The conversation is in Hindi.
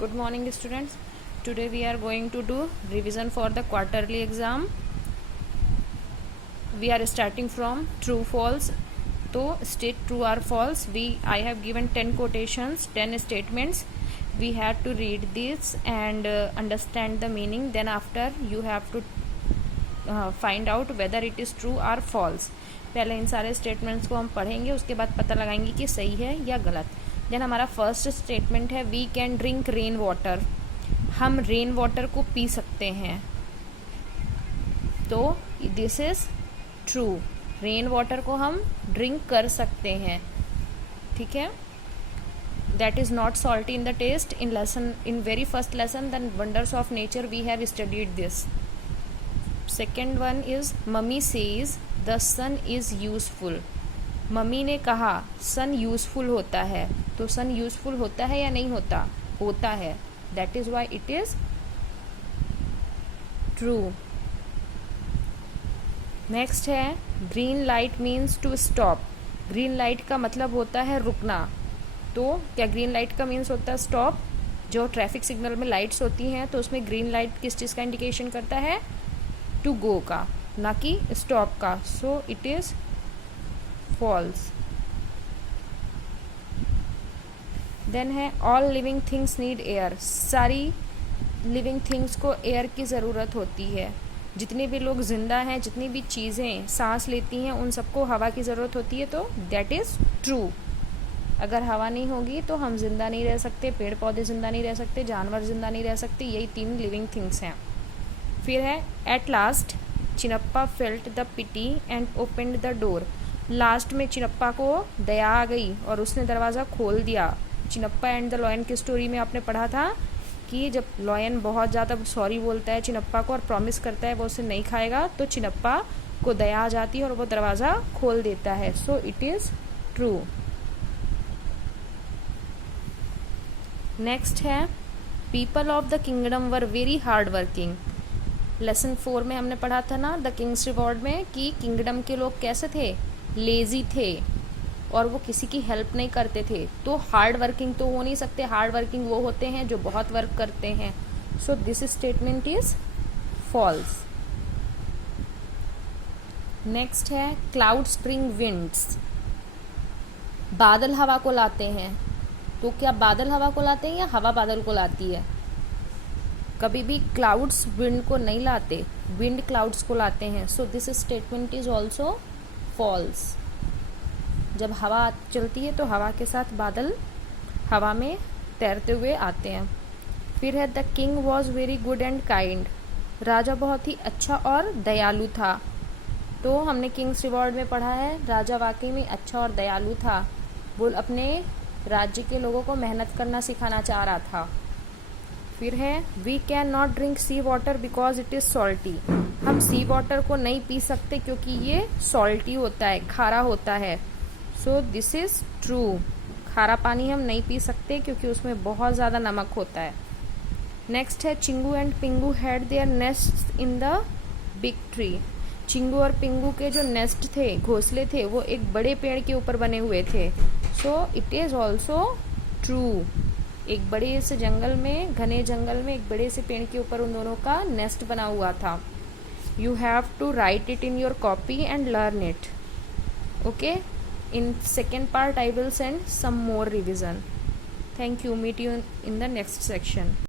Good morning students. Today we are going to do revision for the quarterly exam. We are starting from true false. So state true or false. I have given 10 quotations, 10 statements. We have to read this and understand the meaning. Then after you have to find out whether it is true or false. पहले इन सारे स्टेटमेंट्स को हम पढ़ेंगे, उसके बाद पता लगाएंगे कि सही है या गलत. देन हमारा फर्स्ट स्टेटमेंट है we can drink rain water. हम रेन वाटर को पी सकते हैं. तो this is true. Rain water को हम ड्रिंक कर सकते हैं. ठीक है. That is not salty in the taste. In very first lesson the wonders of nature we have studied this. Second one is mummy says the sun is useful. Mummy ने कहा सन यूजफुल होता है. तो सन यूजफुल होता है या नहीं होता? होता है. That is why it is true. Next है green light means to stop. Green light का मतलब होता है रुकना. तो क्या ग्रीन लाइट का मीन्स होता है स्टॉप? जो ट्रैफिक सिग्नल में लाइट्स होती हैं तो उसमें ग्रीन लाइट किस चीज़ का इंडिकेशन करता है? टू गो का, ना कि स्टॉप का. So it is false. Then है all living things need air. सारी लिविंग थिंग्स को एयर की ज़रूरत होती है. जितने भी लोग जिंदा हैं, जितनी भी चीज़ें सांस लेती हैं, उन सबको हवा की ज़रूरत होती है. तो दैट इज़ ट्रू. अगर हवा नहीं होगी तो हम जिंदा नहीं रह सकते, पेड़ पौधे जिंदा नहीं रह सकते, जानवर जिंदा नहीं रह सकते. यही 3 लिविंग थिंग्स हैं. फिर है at last Chinnappa felt the pity and opened the door. Last में चिनप्पा को दया आ गई और उसने दरवाज़ा खोल दिया. चिनप्पा एंड द लॉयन की स्टोरी में आपने पढ़ा था कि जब लॉयन बहुत ज़्यादा सॉरी बोलता है चिनप्पा को और प्रॉमिस करता है वो उसे नहीं खाएगा, तो चिनप्पा को दया आ जाती है और वो दरवाज़ा खोल देता है. So it is true. Next है people of the kingdom were very hard working. Lesson 4 में हमने पढ़ा था ना द किंग्स रिवॉर्ड में कि किंगडम के लोग कैसे थे? लेजी थे और वो किसी की हेल्प नहीं करते थे. तो हार्ड वर्किंग तो हो नहीं सकते. हार्ड वर्किंग वो होते हैं जो बहुत वर्क करते हैं. So this statement is false. Next है क्लाउड्स ब्रिंग विंड्स. बादल हवा को लाते हैं. तो क्या बादल हवा को लाते हैं या हवा बादल को लाती है? कभी भी क्लाउड्स विंड को नहीं लाते, विंड क्लाउड्स को लाते हैं. So this statement is also false. जब हवा चलती है तो हवा के साथ बादल हवा में तैरते हुए आते हैं. फिर है the king was very good and kind. राजा बहुत ही अच्छा और दयालु था. तो हमने किंग्स रिवॉर्ड में पढ़ा है राजा वाकई में अच्छा और दयालु था. वो अपने राज्य के लोगों को मेहनत करना सिखाना चाह रहा था. फिर है we can not drink sea water because it is salty. हम सी वाटर को नहीं पी सकते क्योंकि ये सॉल्टी होता है, खारा होता है. So this is true. खारा पानी हम नहीं पी सकते क्योंकि उसमें बहुत ज़्यादा नमक होता है. नेक्स्ट है Chingu and Pingu had their nest in the big tree. Chingu और पिंगू के जो नेस्ट थे, घोंसले थे, वो एक बड़े पेड़ के ऊपर बने हुए थे. सो इट इज़ ऑल्सो ट्रू. एक बड़े से जंगल में, घने जंगल में एक बड़े से पेड़ के ऊपर उन दोनों का नेस्ट बना हुआ था. You have to write it in your copy and learn it. Okay. In second part I will send some more revision. Thank you. Meet you in the next section.